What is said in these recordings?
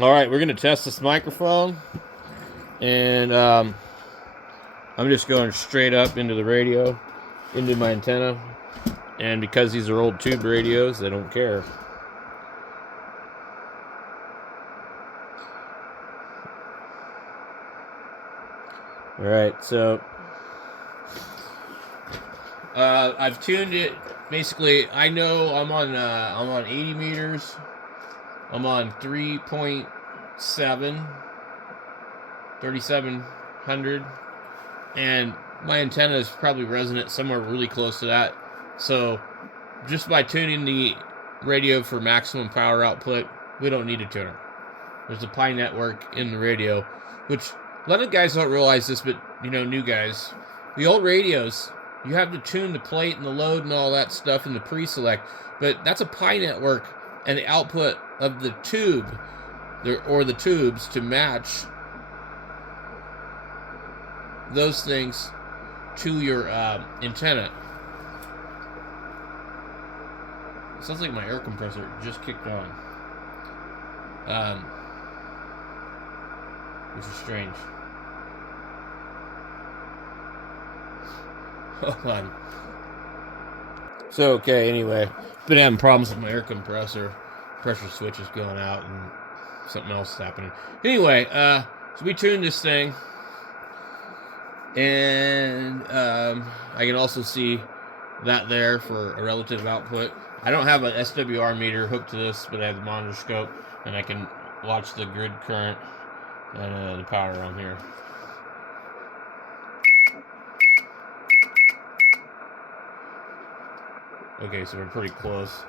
All right, we're going to test this microphone. And I'm just going straight up into the radio, into my antenna. And because these are old tube radios, they don't care. All right, so I've tuned it. Basically, I know I'm on 80 meters. I'm on 3.7, 3700, and my antenna is probably resonant somewhere really close to that. So just by tuning the radio for maximum power output, we don't need a tuner. There's a Pi network in the radio, which a lot of guys don't realize this, but new guys, the old radios, you have to tune the plate and the load and all that stuff in the pre-select, but that's a Pi network, and the output of the tube or the tubes to match those things to your antenna. It sounds like my air compressor just kicked on, which is strange. Hold on. So, okay, anyway, been having problems with my air compressor. Pressure switch is going out and something else is happening. Anyway, so we tuned this thing, and I can also see that there for a relative output. I don't have an SWR meter hooked to this, but I have the monitor scope, and I can watch the grid current and the power on here. Okay, so we're pretty close.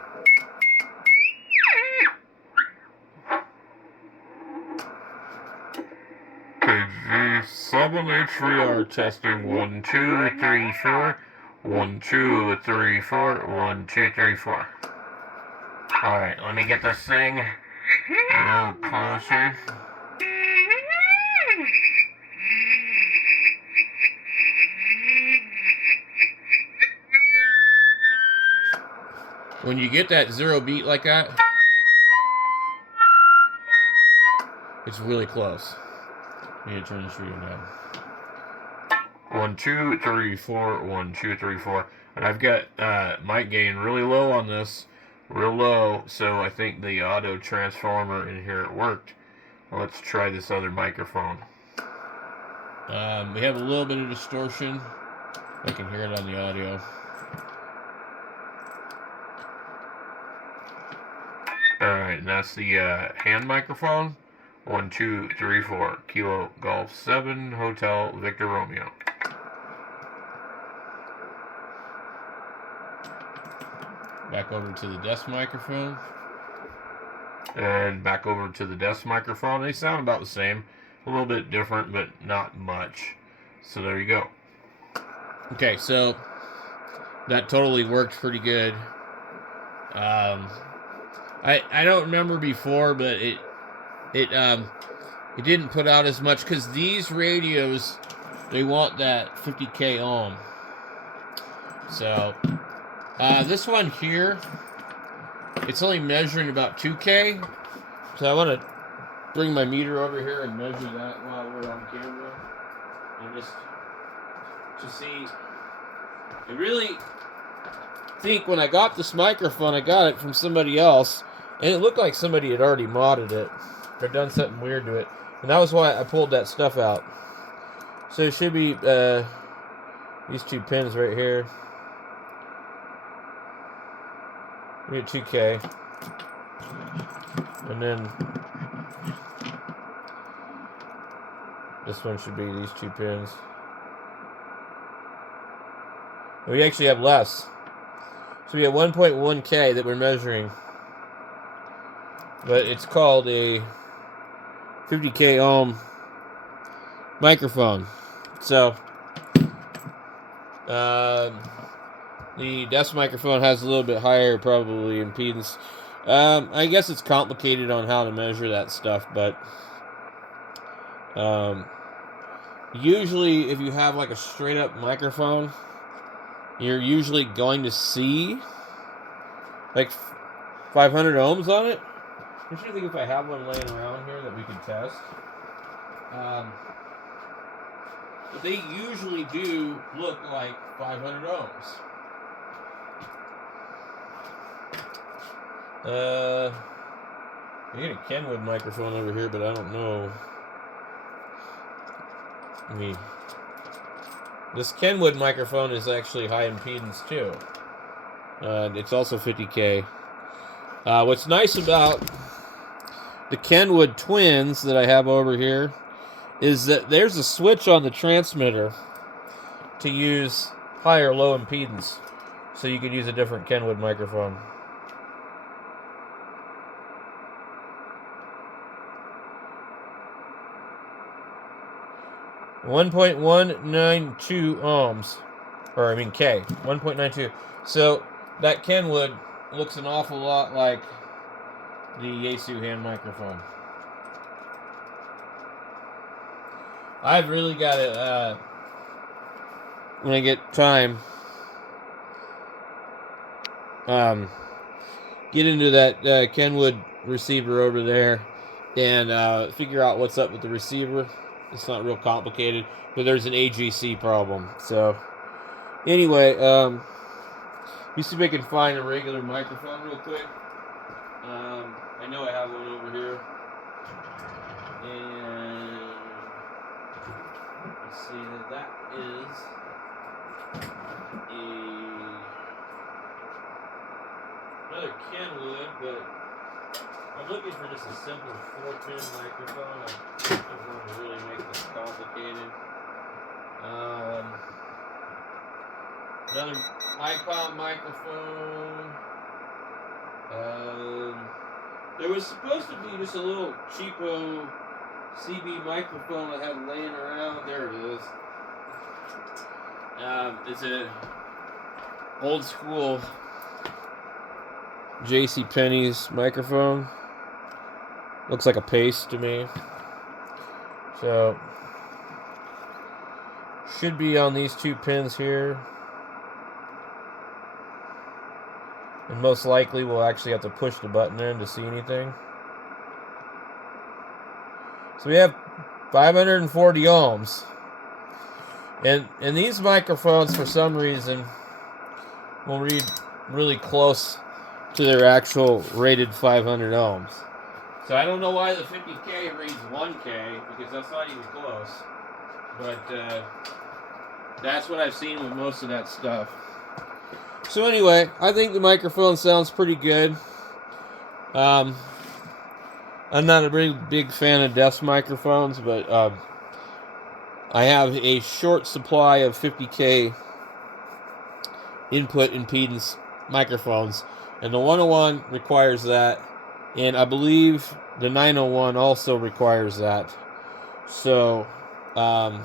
KG7H3R testing 1 2 3 4 1 2 3 4 1 2 3 4. All right, let me get this thing a little closer. When you get that zero beat like that, it's really close. I need to turn this reading down. 1 2 3 4 1 2 3 4, and I've got mic gain really low on this, real low. So I think the auto transformer in here worked. Well, let's try this other microphone. We have a little bit of distortion. I can hear it on the audio. Alright, and that's the hand microphone. 1 2 3 4 Kilo Golf 7 Hotel Victor Romeo. Back over to the desk microphone. And back over to the desk microphone. They sound about the same. A little bit different, but not much. So there you go. Okay, so that totally worked pretty good. I don't remember before, but it didn't put out as much, because these radios, they want that 50K ohm. So this one here, it's only measuring about 2K. So I want to bring my meter over here and measure that while we're on camera, and just to see. I really think when I got this microphone, I got it from somebody else, and it looked like somebody had already modded it or done something weird to it, and that was why I pulled that stuff out. So it should be these two pins right here. We get 2K, and then this one should be these two pins. We actually have less. So we have 1.1K that we're measuring. But it's called a 50K ohm microphone. So the desk microphone has a little bit higher probably impedance. I guess it's complicated on how to measure that stuff, but usually if you have like a straight up microphone, you're usually going to see like 500 ohms on it. I'm trying to think if I have one laying around here that we could test. But they usually do look like 500 ohms. I get a Kenwood microphone over here, but I don't know. This Kenwood microphone is actually high impedance too. It's also 50K. What's nice about the Kenwood twins that I have over here is that there's a switch on the transmitter to use high or low impedance. So you could use a different Kenwood microphone. .192 ohms, or I mean K, 1.92. So that Kenwood looks an awful lot like the Yaesu hand microphone. I've really got to, when I get time, get into that Kenwood receiver over there and figure out what's up with the receiver. It's not real complicated, but there's an AGC problem. So, anyway, you see if I can find a regular microphone real quick. I know I have one over here. And let's see, that is another Kenwood, but I'm looking for just a simple 4-pin microphone. I don't want to really make this complicated. Another ICOM microphone. There was supposed to be just a little cheapo CB microphone I had laying around. There it is. It's a old school JCPenney's microphone. Looks like a paste to me. So should be on these 2 pins here. And most likely we'll actually have to push the button in to see anything. So we have 540 ohms. And these microphones, for some reason, will read really close to their actual rated 500 ohms. So I don't know why the 50K reads 1K, because that's not even close. But that's what I've seen with most of that stuff. So anyway, I think the microphone sounds pretty good. I'm not a really big fan of desk microphones, but I have a short supply of 50K input impedance microphones, and the 101 requires that, and I believe the 901 also requires that. So I'll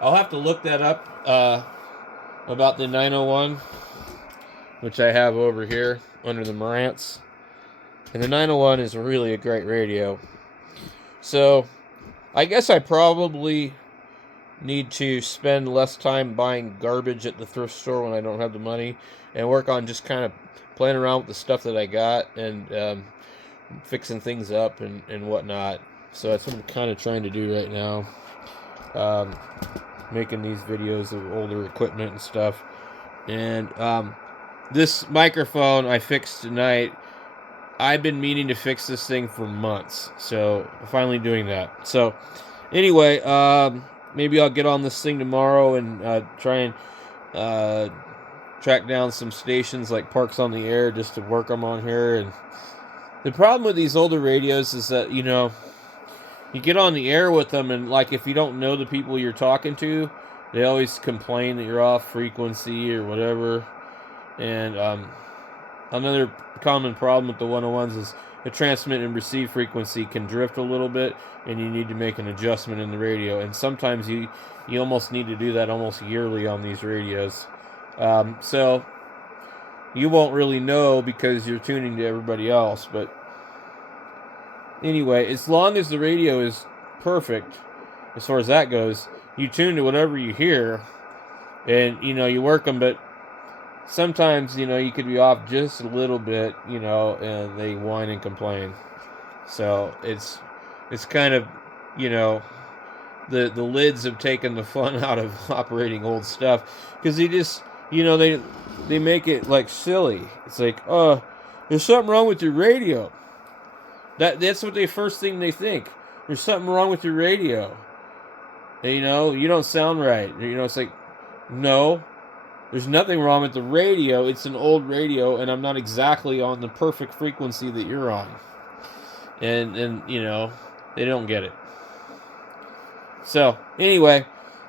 have to look that up about the 901, which I have over here under the Marantz. And the 901 is really a great radio. So I guess I probably need to spend less time buying garbage at the thrift store when I don't have the money, and work on just kind of playing around with the stuff that I got and fixing things up and whatnot. So that's what I'm kind of trying to do right now. Making these videos of older equipment and stuff. And this microphone I fixed tonight. I've been meaning to fix this thing for months, so I'm finally doing that. So anyway, maybe I'll get on this thing tomorrow and try and track down some stations like Parks on the Air just to work them on here. And the problem with these older radios is that, you know, you get on the air with them, and like if you don't know the people you're talking to, they always complain that you're off frequency or whatever. And another common problem with the 101s is the transmit and receive frequency can drift a little bit, and you need to make an adjustment in the radio. And sometimes you almost need to do that almost yearly on these radios. So you won't really know because you're tuning to everybody else. But anyway, as long as the radio is perfect, as far as that goes, you tune to whatever you hear, and you know you work them. But sometimes, you know, you could be off just a little bit, you know, and they whine and complain. So it's kind of, you know, the lids have taken the fun out of operating old stuff, because they just, you know, they make it like silly. It's like, oh, there's something wrong with your radio. That's what they first thing they think. There's something wrong with your radio. And, you know, you don't sound right. You know, it's like, no, there's nothing wrong with the radio. It's an old radio, and I'm not exactly on the perfect frequency that you're on. And you know, they don't get it. So, anyway,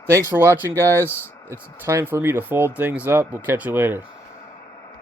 thanks for watching, guys. It's time for me to fold things up. We'll catch you later.